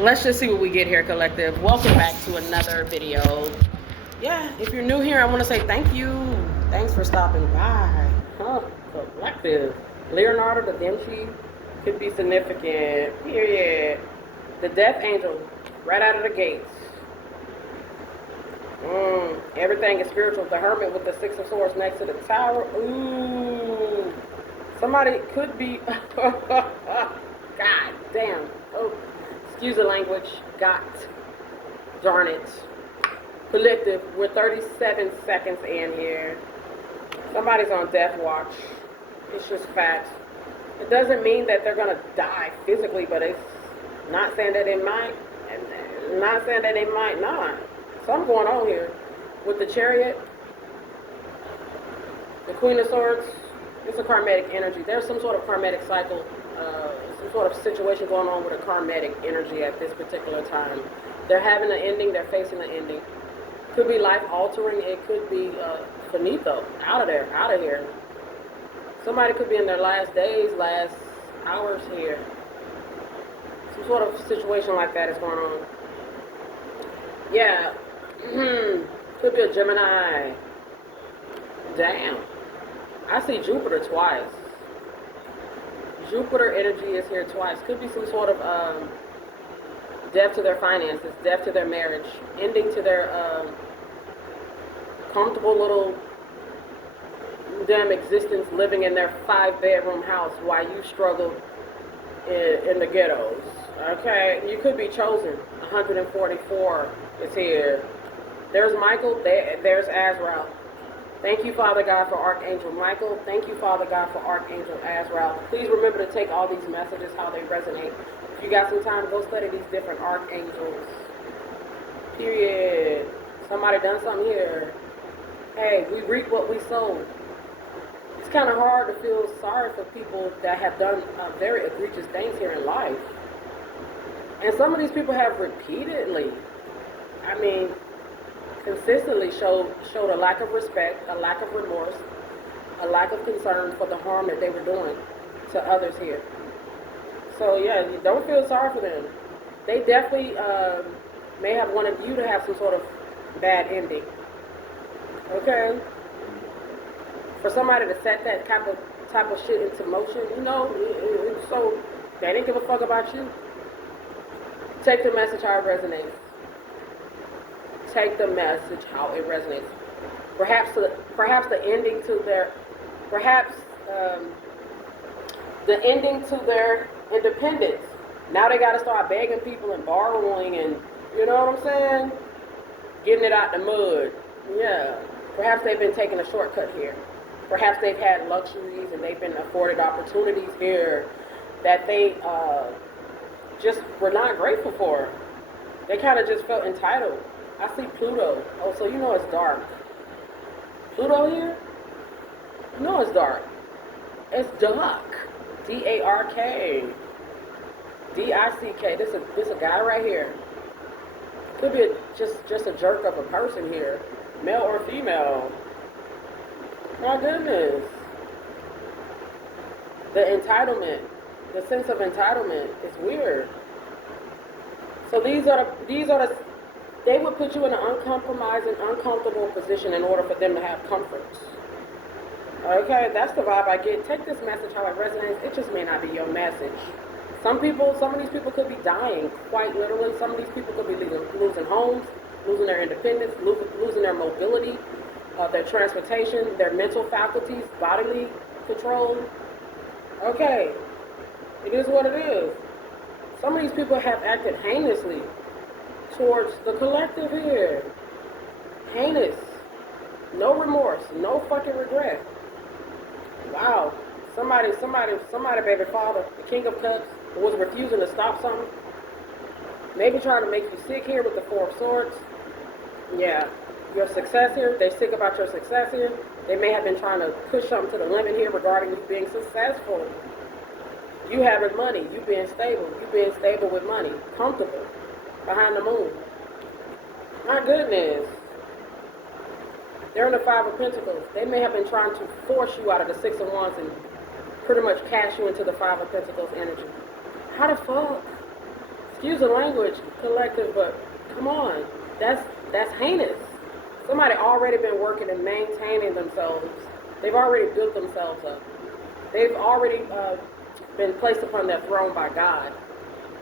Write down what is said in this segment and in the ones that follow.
Let's just see what we get here, collective. Welcome back to another video. Yeah, if you're new here, I want to say thank you. Thanks for stopping by. Collective. Leonardo da Vinci could be significant. Period. The death angel, right out of the gates. Everything is spiritual. The hermit with the six of swords next to the tower. Ooh. Somebody could be. God damn. Oh. Excuse the language. Got. Darn it. Collective. We're 37 seconds in here. Somebody's on death watch. It's just facts. It doesn't mean that they're going to die physically, but it's not saying that they might. Not saying that they might not. Something going on here. With the chariot. The Queen of Swords. It's a karmic energy. There's some sort of karmic cycle. Some sort of situation going on with a karmic energy at this particular time. They're having an ending. They're facing an ending. Could be life altering. It could be finito. Out of there. Out of here. Somebody could be in their last days, last hours here. Some sort of situation like that is going on. Yeah. Could be a Gemini. Damn. I see Jupiter twice. Jupiter energy is here twice. Could be some sort of death to their finances, death to their marriage, ending to their comfortable little damn existence, living in their 5-bedroom house while you struggle in the ghettos. Okay, you could be chosen. 144 is here. There's Michael. There's Azrael. Thank you, Father God, for Archangel Michael. Thank you, Father God, for Archangel Azrael. Please remember to take all these messages, how they resonate. If you got some time, go study these different archangels. Period. Somebody done something here. Hey, we reap what we sow. It's kind of hard to feel sorry for people that have done very egregious things here in life. And some of these people have repeatedly, consistently showed a lack of respect, a lack of remorse, a lack of concern for the harm that they were doing to others here. So yeah, you don't feel sorry for them. They definitely may have wanted you to have some sort of bad ending. Okay? For somebody to set that type of shit into motion, so they didn't give a fuck about you. Take the message how it resonates. Take the message how it resonates. Perhaps the ending to their independence. Now they got to start begging people and borrowing, and you know what I'm saying? Getting it out the mud. Yeah. Perhaps they've been taking a shortcut here. Perhaps they've had luxuries and they've been afforded opportunities here that they just were not grateful for. They kind of just felt entitled. I see Pluto. Oh, so you know it's dark. Pluto here? You know it's dark. It's dark. D-A-R-K. D-I-C-K. This a guy right here. Could be just a jerk of a person here. Male or female. My goodness. The entitlement. The sense of entitlement is weird. So these are the they would put you in an uncompromising, uncomfortable position in order for them to have comfort. Okay, that's the vibe I get. Take this message how it resonates. It just may not be your message. Some of these people could be dying, quite literally. Some of these people could be losing homes, losing their independence, losing their mobility, their transportation, their mental faculties, bodily control. Okay, it is what it is. Some of these people have acted heinously towards the collective here. Heinous. No remorse. No fucking regret. Wow. Somebody, baby father, the King of Cups, was refusing to stop something. Maybe trying to make you sick here with the Four of Swords. Yeah. Your success here. They're sick about your success here. They may have been trying to push something to the limit here regarding you being successful. You having money. You being stable. You being stable with money. Comfortable. Behind the moon. My goodness. They're in the Five of Pentacles. They may have been trying to force you out of the Six of Wands and pretty much cash you into the Five of Pentacles energy. How the fuck? excuse the language, collective, but come on, that's heinous. Somebody already been working and maintaining themselves. They've already built themselves up. They've already been placed upon their throne by God.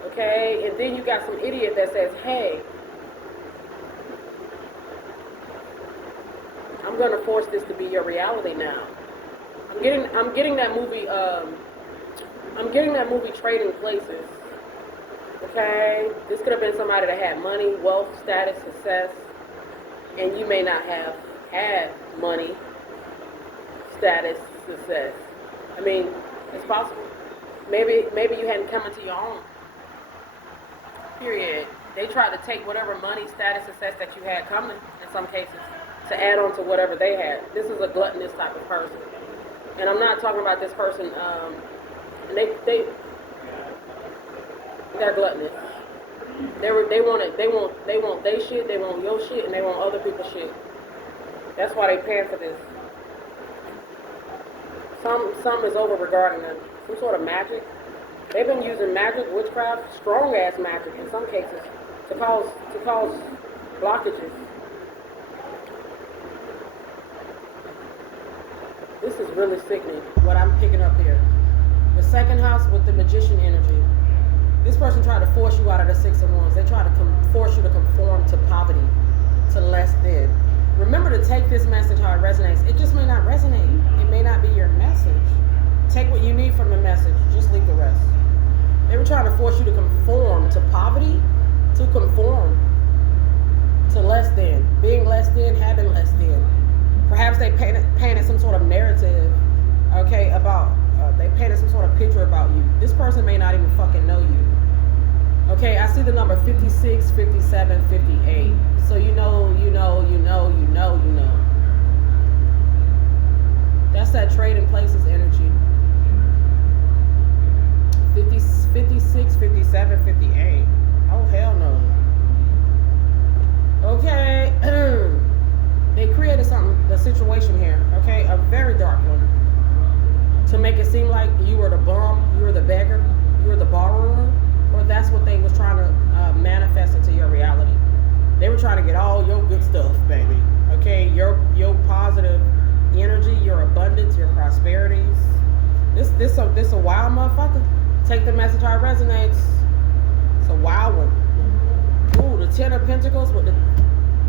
Okay, and then you got some idiot that says, "Hey, I'm gonna force this to be your reality now." I'm getting that movie. I'm getting that movie Trading Places. Okay, this could have been somebody that had money, wealth, status, success, and you may not have had money, status, success. I mean, it's possible. Maybe you hadn't come into your own. Period. They tried to take whatever money, status, success that you had coming, in some cases, to add on to whatever they had. This is a gluttonous type of person. And I'm not talking about this person, and they're gluttonous. They want they shit, they want your shit, and they want other people's shit. That's why they paying for this. Some is over regarding them. Some sort of magic. They've been using magic, witchcraft, strong ass magic in some cases, to cause blockages. This is really sickening, what I'm picking up here. The second house with the magician energy. This person tried to force you out of the Six of Wands. They try to force you to conform to poverty, to less than. Remember to take this message how it resonates. It just may not resonate. It may not be your message. Take what you need from the message. Just leave the rest. They were trying to force you to conform to poverty, to conform to less than. Being less than, having less than. Perhaps they painted some sort of narrative, okay, about, they painted some sort of picture about you. This person may not even fucking know you. Okay, I see the number 56, 57, 58. So you know. That's that Trading Places energy. 50, 56, 57, 58. Oh, hell no. Okay. They created the situation here, okay? A very dark one. To make it seem like you were the bum, you were the beggar, you were the borrower, or that's what they was trying to manifest into your reality. They were trying to get all your good stuff, baby. Okay, your positive energy, your abundance, your prosperities. This a wild motherfucker. Take the message how it resonates. It's a wild one. Ooh, the Ten of Pentacles with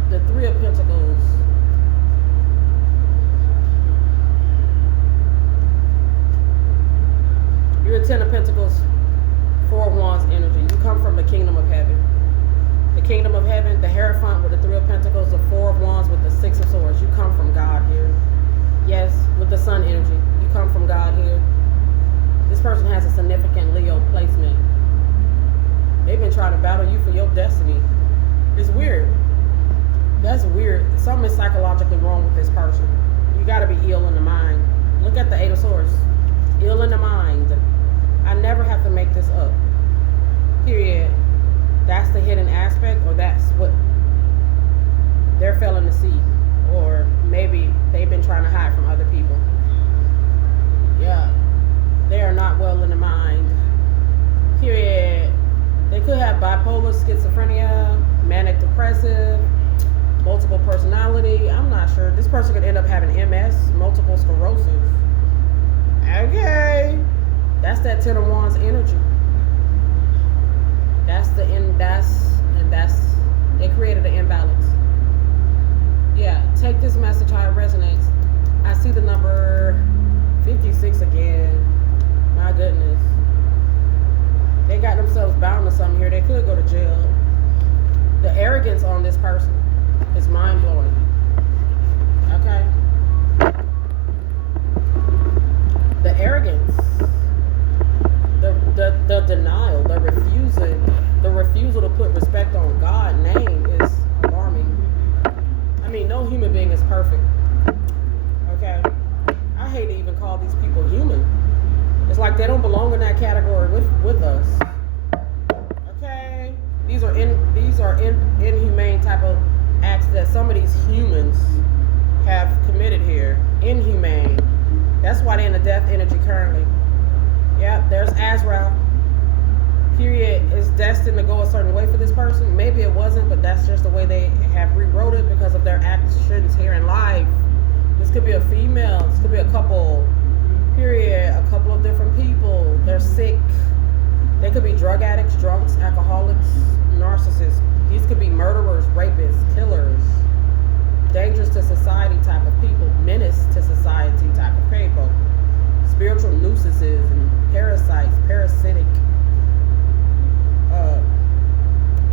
the Three of Pentacles. You're a Ten of Pentacles, Four of Wands energy. You come from the Kingdom of Heaven. The Kingdom of Heaven, the Hierophant with the Three of Pentacles, the Four of Wands with the Six of Swords. You come from God here. Yes, with the Sun energy. You come from God here. This person has a significant Leo placement. They've been trying to battle you for your destiny. It's weird. That's weird. Something is psychologically wrong with this person. You got to be ill in the mind. Look at the Eight of Swords. Ill in the mind. I never have to make this up. Period. That's the hidden aspect, or that's what they're failing to see. Or maybe they've been trying to hide from other people. Yeah. They are not well in the mind. Period. They could have bipolar, schizophrenia, manic depressive, multiple personality. I'm not sure. This person could end up having MS, multiple sclerosis. Okay. That's that Ten of Wands energy. They created an imbalance. Yeah, take this message how it resonates. I see the number 56 again. My goodness. They got themselves bound to something here. They could go to jail. The arrogance on this person is mind-blowing. Okay? The arrogance. The denial, the refusal to put respect on God's name is alarming. I mean, no human being is perfect. Okay? I hate to even call these people human. It's like they don't belong in that category with us. Okay? These are inhumane type of acts that some of these humans have committed here. Inhumane. That's why they're in the death energy currently. Yep, there's Azrael. period, is destined to go a certain way for this person. Maybe it wasn't, but that's just the way they have rewrote it because of their actions here in life. This could be a female. This could be a couple. Period. A couple of different people. They're sick. They could be drug addicts, drunks, alcoholics, narcissists. These could be murderers, rapists, killers, dangerous to society type of people, menace to society type of people, spiritual nuisances and parasites, parasitic,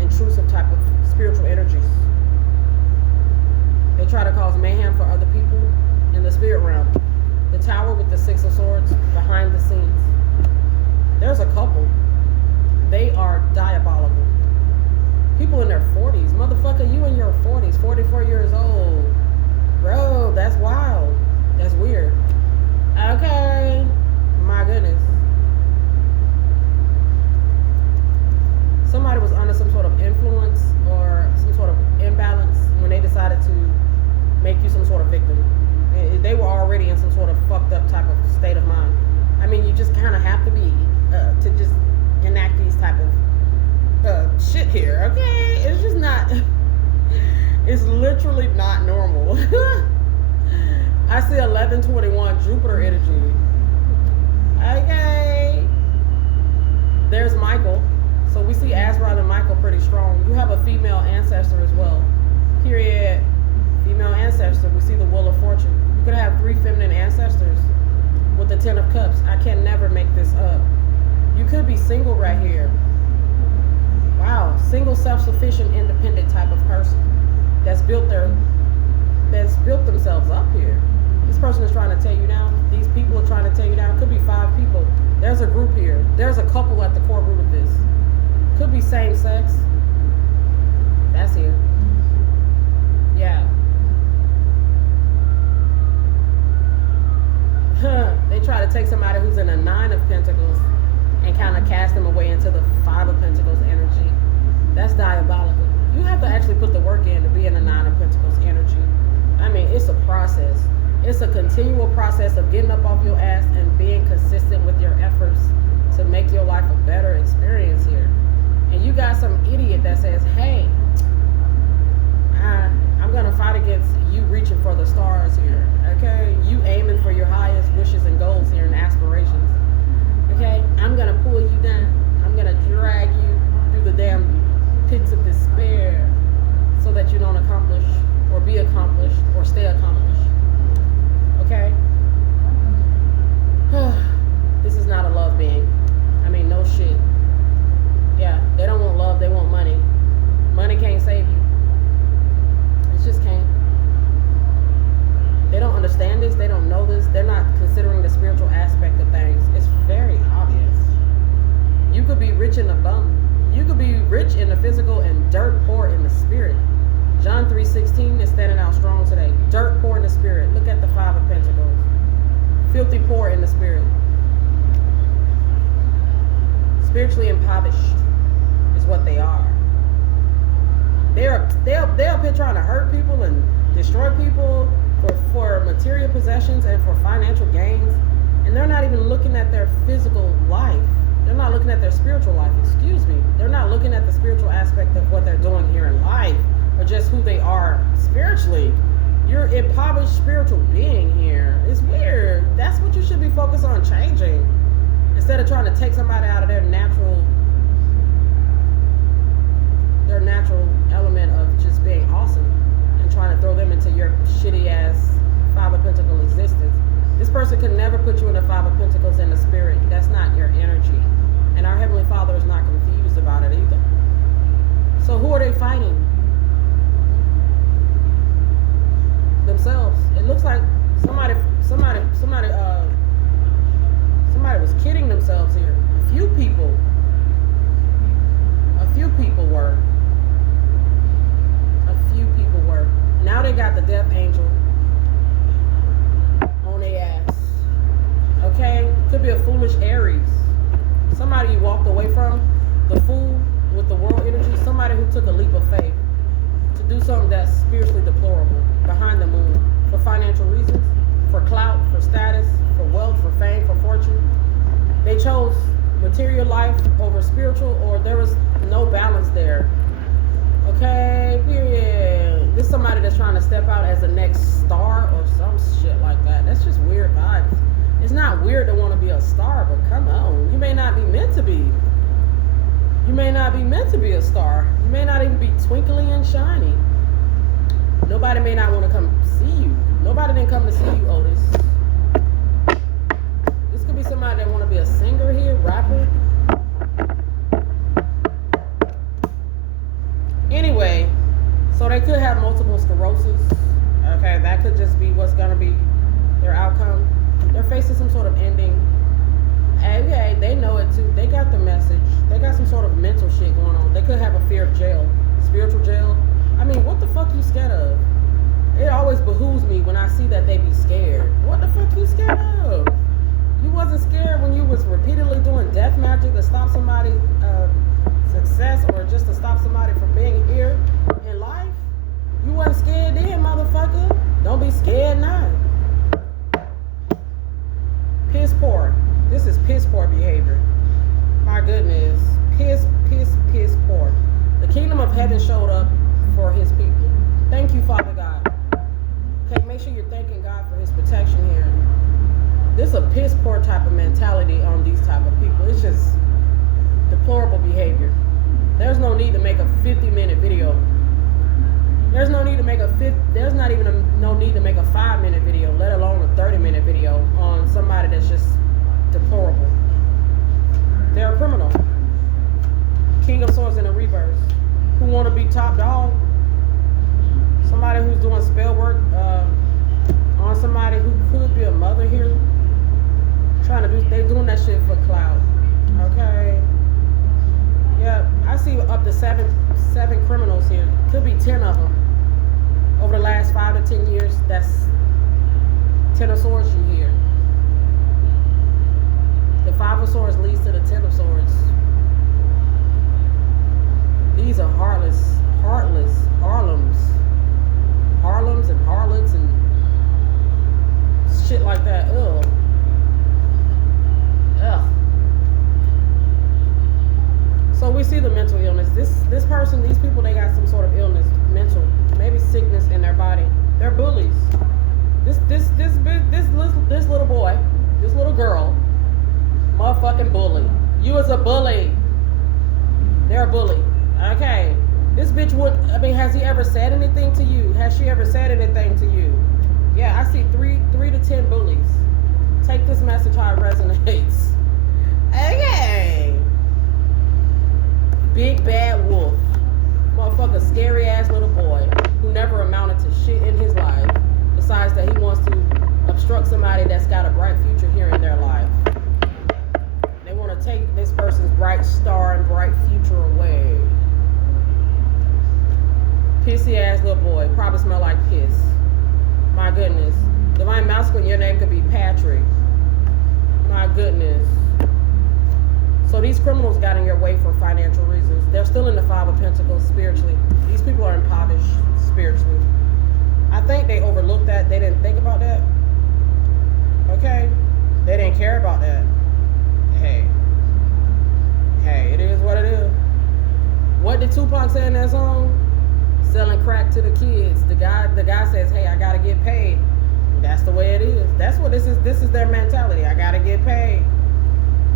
intrusive type of spiritual energies. They try to cause mayhem for other people in the spirit realm. The tower with the 6 of swords behind the scenes. There's a couple. They are diabolical. People in their 40s. Motherfucker, you in your 40s, 44 years old. Bro, that's wild. That's weird. Okay. My goodness. Somebody was under some sort of influence or some sort of imbalance when they decided to make you some sort of victim. They were already in some sort of fucked up type of state of mind. I mean, you just kind of have to be to just enact these type of shit here, okay? It's just not, it's literally not normal. I see 1121 Jupiter energy. Okay. There's Michael. So we see Azrael and Michael pretty strong. You have a female ancestor as well. Period. Female ancestor. We see the Wheel of Fortune. You could have 3 feminine ancestors with the 10 of Cups. I can never make this up. You could be single right here. Wow. Single, self-sufficient, independent type of person that's built themselves up here. This person is trying to tear you down. These people are trying to tear you down. Could be 5 people. There's a group here. There's a couple at the core root of this. Could be same sex. That's here. Yeah. They try to take somebody who's in a 9 of Pentacles and kind of cast them away into the 5 of Pentacles energy. That's diabolical. You have to actually put the work in to be in a 9 of Pentacles energy. I mean, it's a process. It's a continual process of getting up off your ass and being consistent with your efforts to make your life a better experience here. And you got some idiot that says, hey, I'm going to fight against you reaching for the stars here. Okay? You aiming for your highest wishes and goals here and aspirations. Okay? I'm going to pull you down. I'm going to drag you through the damn pits of despair so that you don't accomplish or be accomplished or stay accomplished. Okay? This is not a love being. I mean, no shit. Yeah, they don't want love, they want money. Money can't save you. It just can't. They don't understand this, they don't know this, they're not considering the spiritual aspect of things. It's very obvious. You could be rich in the bum. You could be rich in the physical and dirt poor in the spirit. John 3:16 is standing out strong today. Dirt poor in the spirit. Look at the 5 of Pentacles. Filthy poor in the spirit. Spiritually impoverished is what they are. They're up here trying to hurt people and destroy people for material possessions and for financial gains. And they're not even looking at their physical life. They're not looking at their spiritual life, excuse me. They're not looking at the spiritual aspect of what they're doing here in life or just who they are spiritually. You're an impoverished spiritual being here. It's weird. That's what you should be focused on changing. Instead of trying to take somebody out of their natural element of just being awesome and trying to throw them into your shitty ass 5 of Pentacles existence. This person could never put you in the 5 of Pentacles in the spirit. That's not your energy. And our Heavenly Father is not confused about it either. So who are they fighting? Themselves. It looks like somebody was kidding themselves here. A few people were. Now they got the death angel on their ass. Okay? Could be a foolish Aries. Somebody you walked away from. The fool with the world energy. Somebody who took a leap of faith to do something that's spiritually deplorable. Behind the moon. For financial reasons. For clout. For status. For wealth. For fame. For fortune. They chose material life over spiritual, or there was no balance there. Okay, period. This is somebody that's trying to step out as the next star or some shit like that. That's just weird vibes. It's not weird to want to be a star, but come on. You may not be meant to be. You may not be meant to be a star. You may not even be twinkly and shiny. Nobody may not want to come see you. Nobody didn't come to see you, Otis. This could be somebody that want to be a singer here, rapper. Anyway, so they could have multiple sclerosis. Okay, that could just be what's going to be their outcome. They're facing some sort of ending. Okay, they know it too. They got the message. They got some sort of mental shit going on. They could have a fear of jail, spiritual jail. I mean, what the fuck you scared of? It always behooves me when I see that they be scared. What the fuck you scared of? You wasn't scared when you was repeatedly doing death magic to stop somebody's success, or just to stop somebody from being here in life? You wasn't scared then, motherfucker. Don't be scared now. Piss poor. This is piss poor behavior. My goodness. Piss poor. The kingdom of heaven showed up for his people. Thank you, Father God. Okay, make sure you're thanking God for his protection here. This is a piss poor type of mentality on these type of people. It's just deplorable behavior. There's no need to make a 50-minute video. There's no need to make there's not even no need to make a 5-minute video, let alone a 30-minute video on somebody that's just deplorable. They're a criminal. King of Swords in the reverse. Who want to be top dog? Somebody who's doing spell work on somebody who could be a mother here. They doing that shit for clout. Okay. Yeah, I see up to seven criminals here. Could be 10 of them. Over the last 5 to 10 years, that's 10 of Swords you hear. The 5 of Swords leads to the 10 of Swords. These are heartless Harlems and harlots and shit like that. Ugh. So we see the mental illness. This person, these people, they got some sort of illness, mental, maybe sickness in their body. They're bullies. This little boy, this little girl, motherfucking bully. You is a bully. They're a bully. Okay. This bitch has he ever said anything to you? Has she ever said anything to you? Yeah, I see 3 to 10 bullies. Take this message how it resonates. Okay. Big bad wolf. Motherfucker, scary ass little boy who never amounted to shit in his life. Besides that he wants to obstruct somebody that's got a bright future here in their life. They want to take this person's bright star and bright future away. Pissy ass little boy. Probably smell like piss. My goodness. Divine masculine, your name could be Patrick. My goodness. So these criminals got in your way for financial reasons. They're still in the 5 of Pentacles spiritually. These people are impoverished spiritually. I think they overlooked that. They didn't think about that. Okay? They didn't care about that. Hey, it is what it is. What did Tupac say in that song? Selling crack to the kids. The guy says, hey, I gotta get paid. That's the way it is. That's what this is. This is their mentality. I gotta get paid.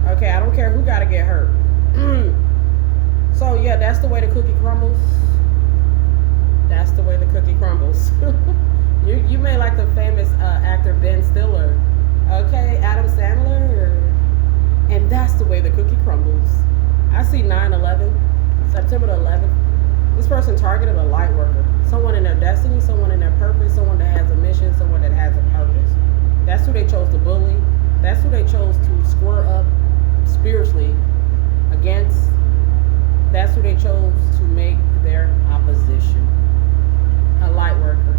Okay, I don't care who gotta get hurt. So yeah, that's the way the cookie crumbles. That's the way the cookie crumbles. You may like the famous actor Ben Stiller. Okay, Adam Sandler. And that's the way the cookie crumbles. I see 9/11, September the 11th. This person targeted a light worker. Someone in their destiny, someone in their purpose, someone that has a mission, someone that has a purpose. That's who they chose to bully. That's who they chose to square up spiritually against. That's who they chose to make their opposition. A light worker.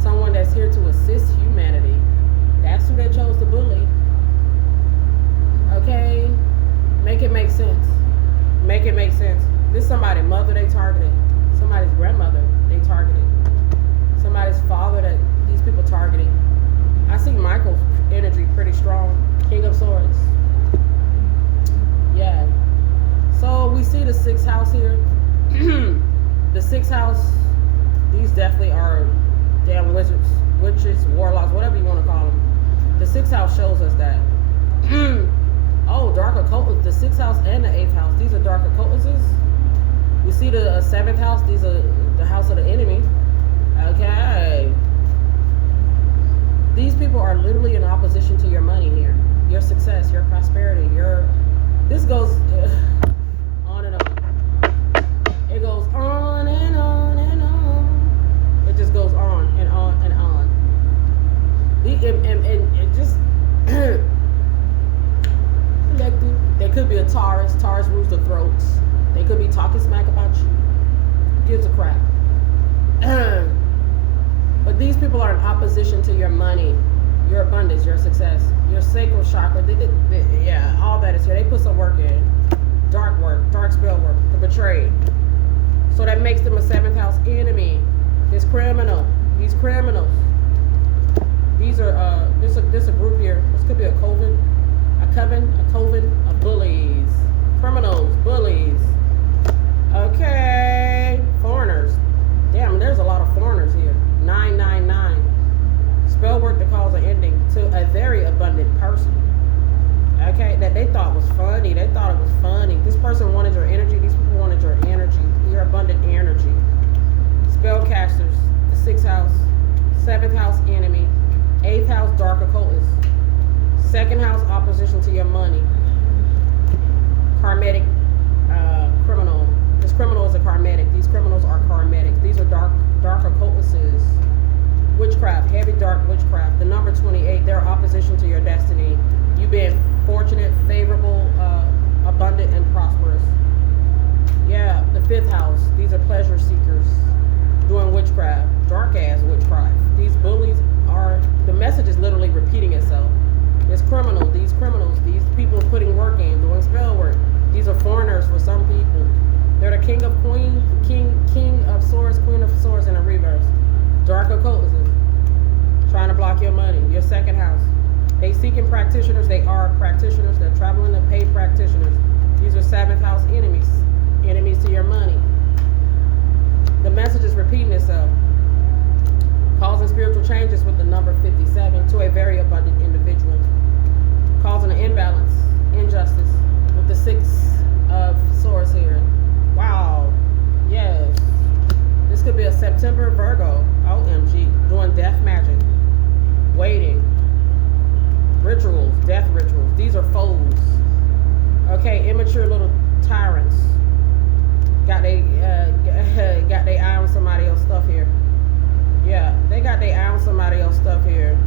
Someone that's here to assist humanity. That's who they chose to bully. Okay? Make it make sense. Make it make sense. This is somebody's mother they targeted. Somebody's grandmother they targeted. Somebody's father that these people targeted. I see Michael's energy pretty strong. King of Swords. Yeah. So we see the sixth house here. The sixth house, these definitely are damn wizards, witches, warlocks, whatever you want to call them. The sixth house shows us that. Oh, dark occult. The sixth house and the eighth house. These are dark occultists. We see the seventh house. These are the house of the enemy. Okay. These people are literally in opposition to your money here, your success, your prosperity, your. This goes on and on. It goes on and on and on. It just goes on and on and on. And just they could be a Taurus. Taurus rules the throats. They could be talking smack about you. Gives a crap. But these people are in opposition to your money, your abundance, your success, your sacral chakra. Yeah, all that is here. They put some work in. Dark work, dark spell work, the betrayed. So that makes them a seventh house enemy. This criminal. These criminals. These are this a group here. This could be a coven of bullies. Criminals, bullies. Okay. Foreigners. Damn, there's a lot of foreigners here. 999. Spell work that calls an ending to a very abundant person. Okay, that they thought was funny. They thought it was funny. This person wanted your energy. These people wanted your energy. Your abundant energy. Spellcasters, the sixth house, seventh house enemy, eighth house dark occultist, second house opposition to your money, karmic criminal. This criminal is a karmic. These criminals are karmic. These are dark occultists. Witchcraft, heavy dark witchcraft. The number 28, they're opposition to your destiny. You being fortunate, favorable, abundant, and prosperous. Yeah, the fifth house, these are pleasure seekers doing witchcraft, dark ass witchcraft. These bullies are, the message is literally repeating itself. It's criminal, these criminals, these people putting work in, doing spell work. These are foreigners for some people. They're the king of swords, queen of swords in a reverse. Dark occultism, trying to block your money, your second house. They seeking practitioners, they are practitioners, they're traveling to paid practitioners. These are seventh house enemies to your money. The message is repeating itself. Causing spiritual changes with the number 57 to a very abundant individual. Causing an imbalance, injustice with the six of swords here. Wow. Yes. This could be a September Virgo. OMG. Doing death magic. Waiting. Rituals. Death rituals. These are foes. Okay. Immature little tyrants. Got they eye on somebody else's stuff here. Yeah. They got their eye on somebody else's stuff here.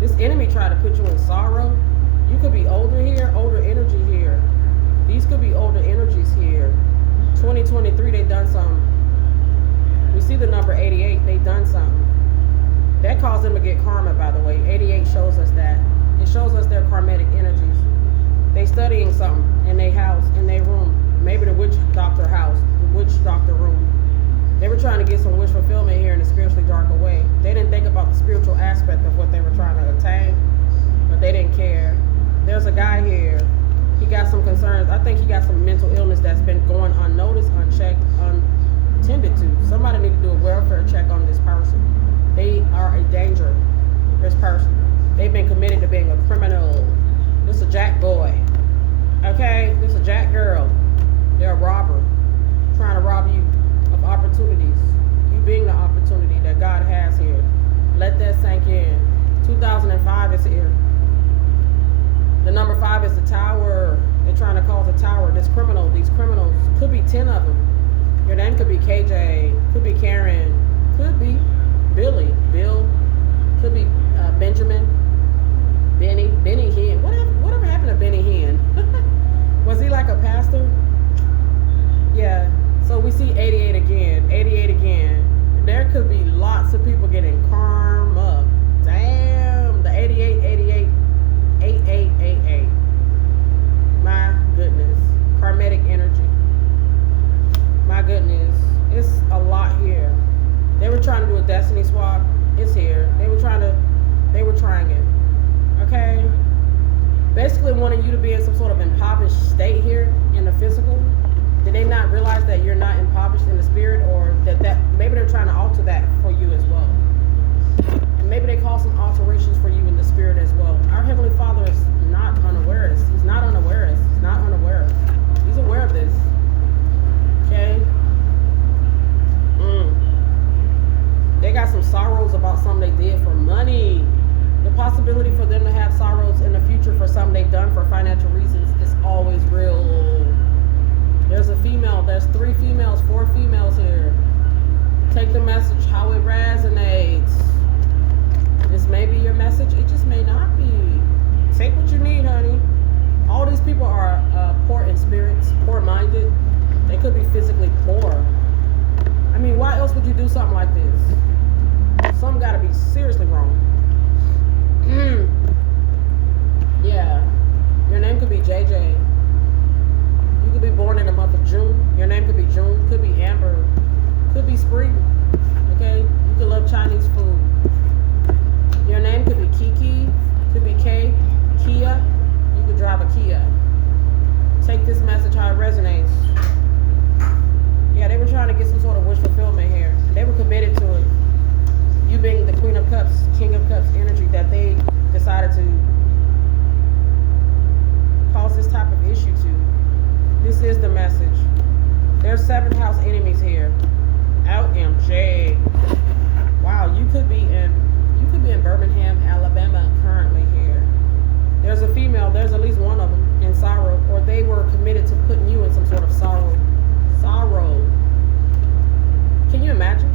This enemy tried to put you in sorrow. You could be older here. Older energy here. These could be older energies here. 2023, they done something. We see the number 88, they done something. That caused them to get karma, by the way. 88 shows us that. It shows us their karmic energies. They studying something in their house, in their room. Maybe the witch doctor house, the witch doctor room. They were trying to get some wish fulfillment here in a spiritually darker way. They didn't think about the spiritual aspect of what they were trying to attain, but they didn't care. There's a guy here. He got some concerns. I think he got some mental illness that's been going unnoticed, unchecked, untended to. Somebody need to do a welfare check on this person. They are a danger, this person. They've been committed to being a criminal. This is a jack boy. Okay? This is a jack girl. They're a robber. Trying to rob you of opportunities. You being the opportunity that God has here. Let that sink in. 2005 is here. The number 5 is the tower. They're trying to cause a tower. These criminals, could be 10 of them. Your name could be KJ, could be Karen, could be Billy, Bill, could be Benjamin, Benny Hinn. Whatever happened to Benny Hinn? Was he like a pastor? Yeah. So we see 88 again. There could be lots of people getting karma. Damn, the 88. 8888. My goodness. Karmic energy. My goodness. It's a lot here. They were trying to do a destiny swap. It's here. They were trying it. Okay? basically wanting you to be in some sort of impoverished state here in the physical. Did they not realize that you're not impoverished in the spirit, or that maybe they're trying to alter that for you as well? And maybe they call some alterations for you in the spirit as well. Our Heavenly Father is not unaware of this. He's not unaware of this. He's not unaware of this. He's aware of this. Okay? They got some sorrows about something they did for money. The possibility for them to have sorrows in the future for something they've done for financial reasons is always real. There's a female, there's 3 females, 4 females here. Take the message how it resonates. This may be your message, it just may not be. Take what you need, honey. All these people are poor in spirits, poor-minded. They could be physically poor. I mean, why else would you do something like this? Something got to be seriously wrong. Yeah. Your name could be JJ. You could be born in the month of June. Your name could be June. Could be Amber. Could be Spring. Okay? You could love Chinese food. Your name could be Kiki. Could be K. Kia. You could drive a Kia. Take this message how it resonates. Yeah, they were trying to get some sort of wish fulfillment here. They were committed to it. You being the Queen of Cups, King of Cups energy that they decided to cause this type of issue to. This is the message. There's 7th house enemies here. LMJ. Wow, you could be in Birmingham, Alabama currently here. There's a female, there's at least one of them in sorrow, or they were committed to putting you in some sort of sorrow. Can you imagine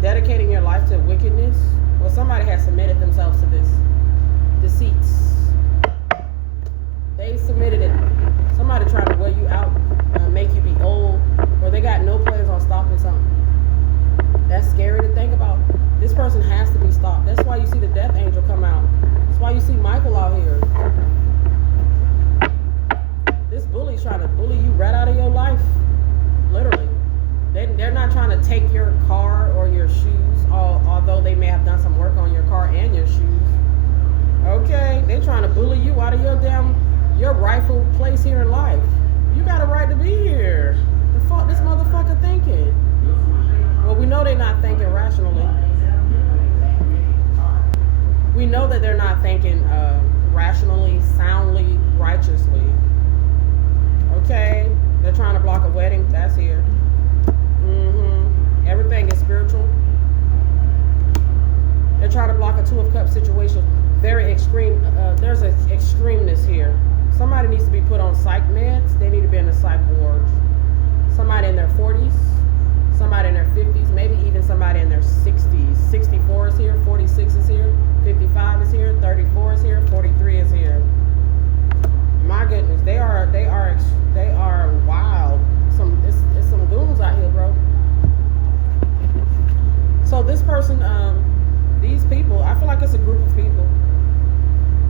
dedicating your life to wickedness? Well, somebody has submitted themselves to this. Deceits. They submitted it. Somebody trying to wear you out, make you be old, or they got no plans on stopping something. That's scary to think about. This person has to be stopped. That's why you see the death angel come out. That's why you see Michael out here. This bully's trying to bully you right out of your life. Literally. They're not trying to take your car or your shoes, although they may have done some work on your car and your shoes. Okay? They're trying to bully you out of your rightful place here in life. You got a right to be here. The fuck this motherfucker thinking? Well, we know they're not thinking rationally. We know that they're not thinking rationally, soundly, righteously. Okay? They're trying to block a wedding. That's here. Everything is spiritual. They're trying to block a 2 of Cups situation. Very extreme. There's an extremeness here. Somebody needs to be put on psych meds. They need to be in a psych ward. Somebody in their 40s. Somebody in their 50s. Maybe even somebody in their 60s. 64 is here. 46 is here. 55 is here. 34 is here. 43 is here. My goodness, they are wild. It's some goons out here, bro. So this person, these people, I feel like it's a group of people.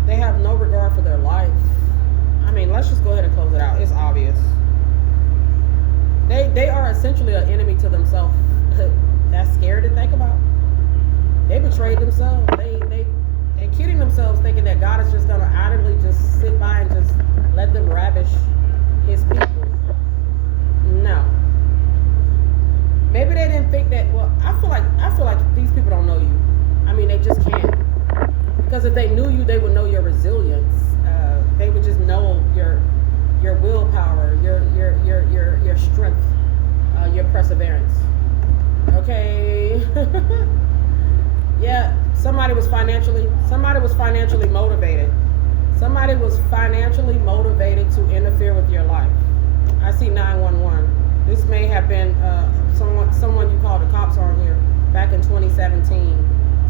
They have no regard for their life. I mean, let's just go ahead and close it out. It's obvious. They are essentially an enemy to themselves. That's scary to think about. They betrayed themselves. They're kidding themselves, thinking that God is just gonna idly just sit by and just let them ravish His people. No. Maybe they didn't think that. Well, I feel like these people don't know you. I mean, they just can't. Because if they knew you, they would know your resilience. They would just know your willpower, your strength, your perseverance. Okay. Yeah. Somebody was financially motivated. Somebody was financially motivated to interfere with your life. I see 911. This may have been someone you called the cops on here back in 2017.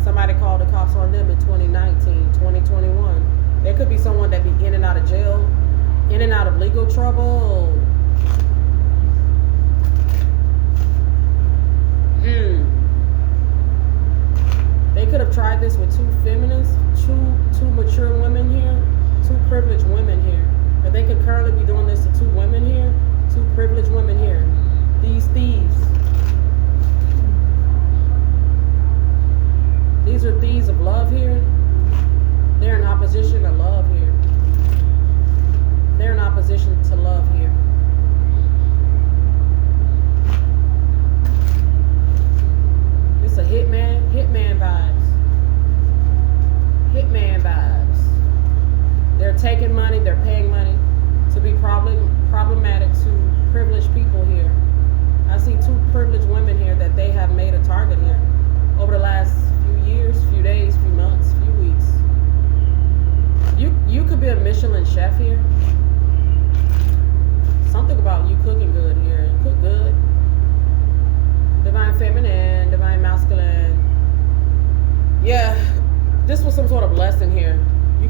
Somebody called the cops on them in 2019, 2021. There could be someone that be in and out of jail, in and out of legal trouble. They could have tried this with 2 feminists, two mature women here, 2 privileged women here. But they could currently be doing this to 2 women here, 2 privileged women here. These thieves. These are thieves of love here. They're in opposition to love here.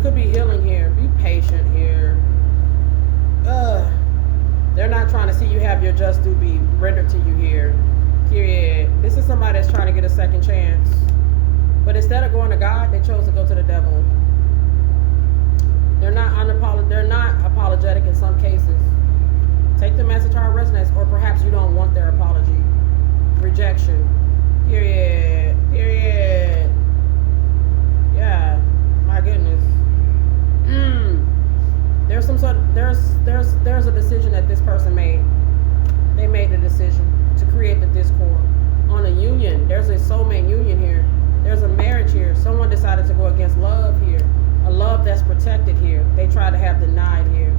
could be healing here. Be patient here. They're not trying to see you have your just due be rendered to you here. Period. This is somebody that's trying to get a second chance. But instead of going to God, they chose to go to the devil. They're not apologetic in some cases. Take the message how it resonates, or perhaps you don't want their apology. Rejection. Period. Period. Yeah. My goodness. There's some sort of there's a decision that this person made. They made the decision to create the discord. On a union, there's a soulmate union here. There's a marriage here. Someone decided to go against love here. A love that's protected here. They try to have denied here.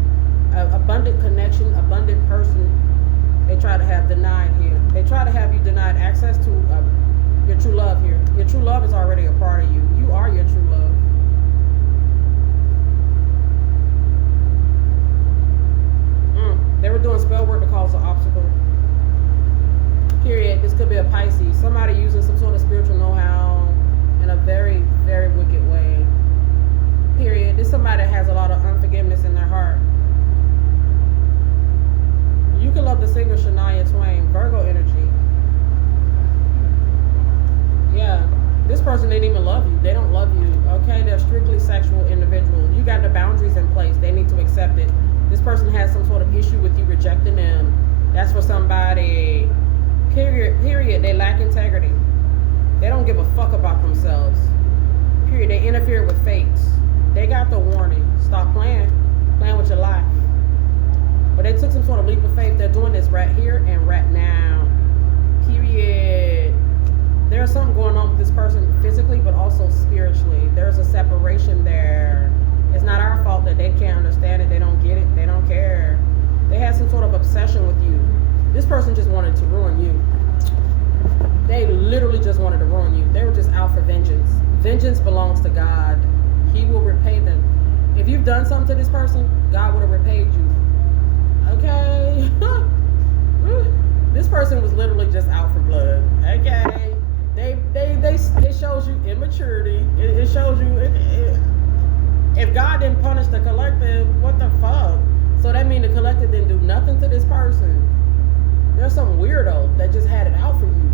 Abundant connection, abundant person. They try to have denied here. They try to have you denied access to your true love here. Your true love is already a part of you. You are your true love. They were doing spell work to cause an obstacle. Period. This could be a Pisces. Somebody using some sort of spiritual know-how in a very, very wicked way. Period. This is somebody that has a lot of unforgiveness in their heart. You can love the singer Shania Twain. Virgo energy. Yeah. This person didn't even love you. They don't love you. Okay? They're strictly sexual individual. You got the boundaries in place. They need to accept it. This person has some sort of issue with you rejecting them. That's for somebody. Period. They lack integrity. They don't give a fuck about themselves. Period. They interfere with fates. They got the warning. Stop playing with your life. But they took some sort of leap of faith. They're doing this right here and right now. Period. There's something going on with this person physically, but also spiritually. There's a separation there. It's not our fault that they can't understand it. They don't get it. They don't care. They had some sort of obsession with you. This person just wanted to ruin you. They literally just wanted to ruin you. They were just out for vengeance. Vengeance belongs to God. He will repay them. If you've done something to this person, God would have repaid you. Okay? This person was literally just out for blood. Okay? They shows you immaturity. It shows you... If God didn't punish the collective, what the fuck? So that means the collective didn't do nothing to this person. There's some weirdo that just had it out for you.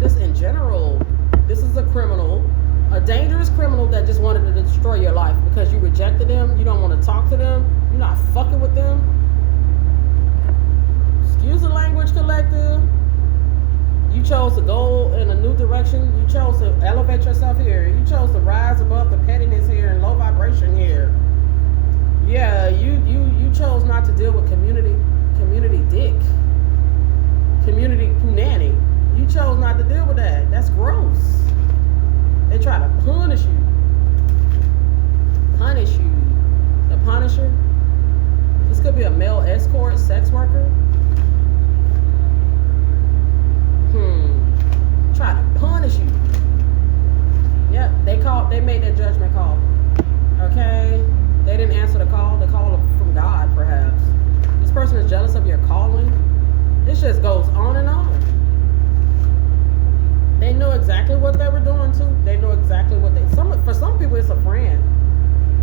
Just in general. This is a criminal. A dangerous criminal that just wanted to destroy your life because you rejected them. You don't want to talk to them. You're not fucking with them. Excuse the language, collective. You chose to go in a new direction. You chose to elevate yourself here. You chose to rise above the pettiness here and low vibration here. Yeah, you chose not to deal with community dick. Community punani. You chose not to deal with that. That's gross. They try to punish you. Punish you. The Punisher. This could be a male escort, sex worker. Try to punish you. Yep, they made their judgment call. Okay? They didn't answer the call from God, perhaps. This person is jealous of your calling. This just goes on and on. They know exactly what they were doing too. They know exactly what for some people it's a friend.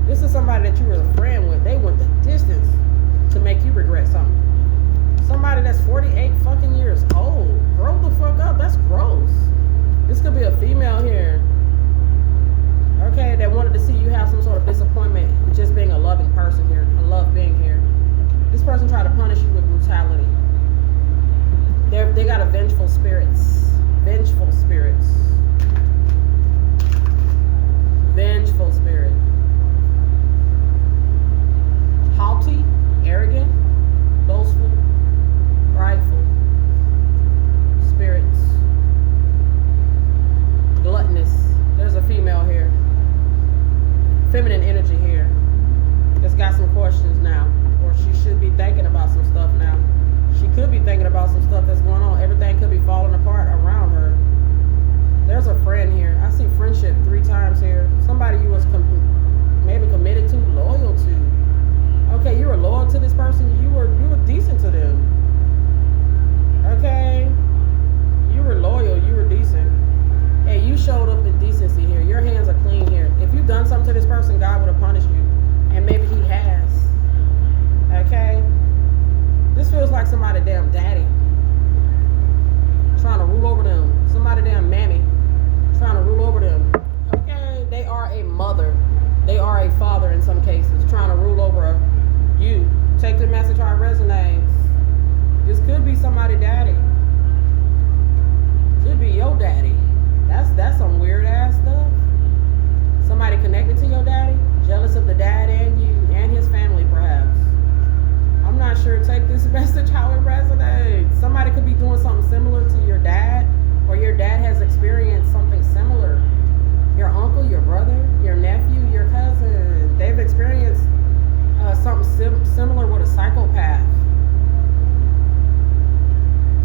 This is somebody that you were a friend with. They went the distance to make you regret something. Somebody that's 48 fucking years old. Grow the fuck up. That's gross. This could be a female here. Okay, that wanted to see you have some sort of disappointment just being a loving person here. A love being here. This person tried to punish you with brutality. They got a vengeful spirits. Vengeful spirits. Vengeful spirit. Haughty, arrogant, boastful, prideful spirits. Gluttonous. There's a female here. Feminine energy here. That's got some questions now. Or she should be thinking about some stuff now. She could be thinking about some stuff that's going on. Everything could be falling apart around her. There's a friend here. I see friendship 3 times here. Somebody you was maybe committed to, loyal to. Okay, you were loyal to this person. You were decent to them. Okay? You were loyal. You were decent. Hey, you showed up in decency here. Your hands are clean here. If you've done something to this person, God would have punished similar with a psychopath.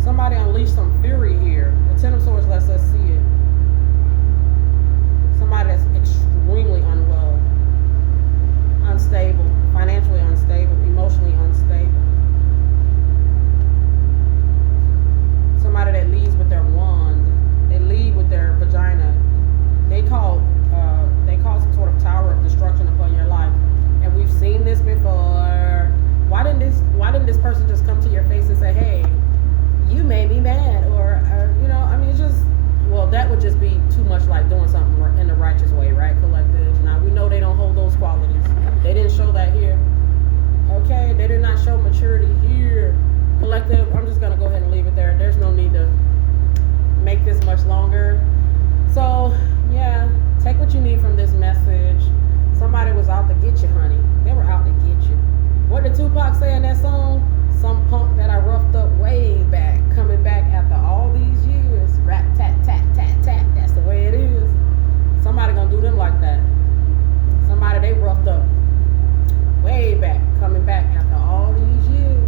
Somebody unleashed some fury here. The Ten of Swords lets us see it. Somebody that's extremely unwell, unstable, financially unstable, emotionally unstable. Somebody that leads with their wand. They lead with their vagina. They call some sort of tower of destruction upon your life. And we've seen this before. Why didn't this person just come to your face and say, hey, you made me mad? Or it's just, well, that would just be too much like doing something in the righteous way, right, collective? Now, we know they don't hold those qualities. They didn't show that here. Okay? They did not show maturity here. Collective, I'm just going to go ahead and leave it there. There's no need to make this much longer. So, yeah, take what you need from this message. Somebody was out to get you, honey. They were out to get you. What did Tupac say in that song? Some punk that I roughed up way back, coming back after all these years. Rap, tat, tat, tat, tat. That's the way it is. Somebody gonna do them like that. Somebody they roughed up way back, coming back after all these years.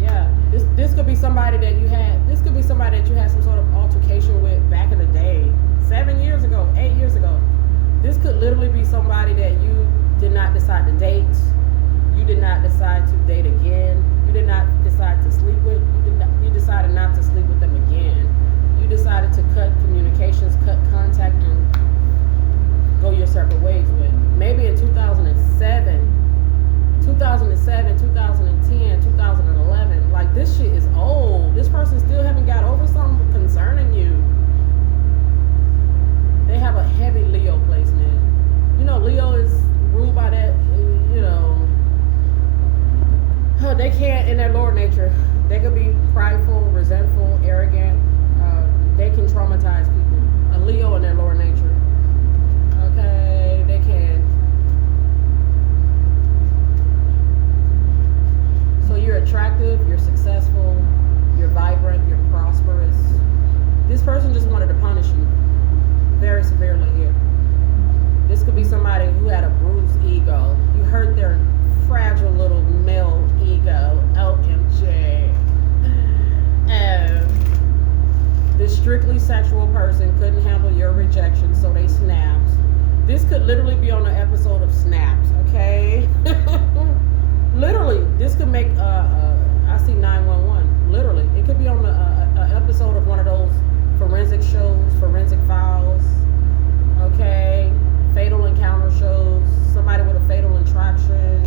Yeah, this could be somebody that you had. This could be somebody that you had some sort of altercation with back in the day, 7 years ago, 8 years ago. This could literally be somebody that you did not decide to date. You did not decide to date again. You did not decide to sleep with. You decided not to sleep with them again. You decided to cut communications, cut contact, and go your separate ways with. Maybe in 2007, 2010, 2011. Like, this shit is old. This person still haven't got over something concerning you. They have a heavy Leo placement. Leo is ruled by that, they can't, in their lower nature, they could be prideful, resentful, arrogant. They can traumatize people. A Leo in their lower nature. Okay, they can. So you're attractive, you're successful, you're vibrant, you're prosperous. This person just wanted to punish you very severely here. This could be somebody who had a bruised ego. You hurt their fragile little male ego. OMG. This strictly sexual person couldn't handle your rejection, so they snapped. This could literally be on an episode of Snapped, okay? Literally, this could make, I see 911. Literally, it could be on an episode of one of those forensic shows, forensic files, okay? Fatal encounter shows, somebody with a fatal attraction,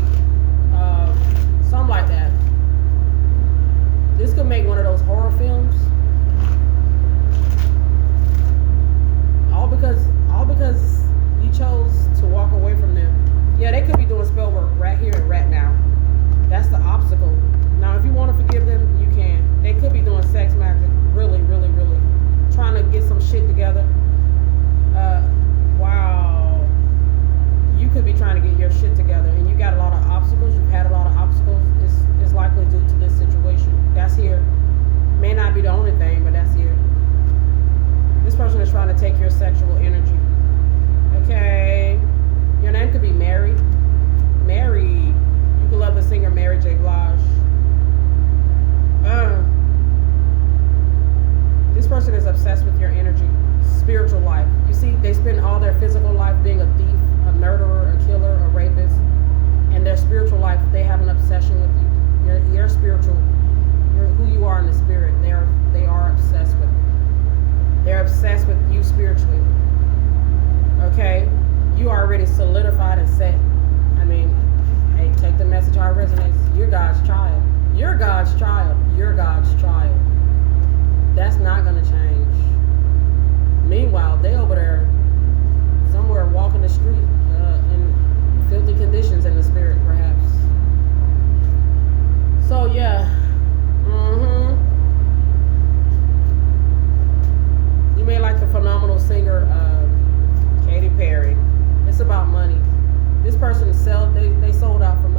something like that. This could make one of those horror films. All because you chose to walk away from them. Yeah, they could be doing spell work right here and right now. That's the obstacle. Now, if you want to forgive them, you can. They could be doing sex magic, really, really, really. Trying to get some shit together. Wow. You could be trying to get your shit together, and you got a lot of obstacles. You've had a lot of obstacles. It's likely due to this situation. That's here. May not be the only thing, but that's here. This person is trying to take your sexual energy. Okay. Your name could be Mary. Mary. You could love the singer Mary J. Blige. This person is obsessed with your energy. Spiritual life. You see, they spend all their physical life being a thief, a murderer, a killer, a rapist. And their spiritual life, they have an obsession with you. You're spiritual. You're who you are in the spirit. They are obsessed with you. They're obsessed with you spiritually. Okay? You are already solidified and set. I mean, hey, take the message how it resonates. You're God's child. You're God's child. You're God's child. That's not going to change. Meanwhile, they over there somewhere walking the street in filthy conditions in the spirit, perhaps. So, yeah. You may like the phenomenal singer Katy Perry. It's about money. This person they sold out for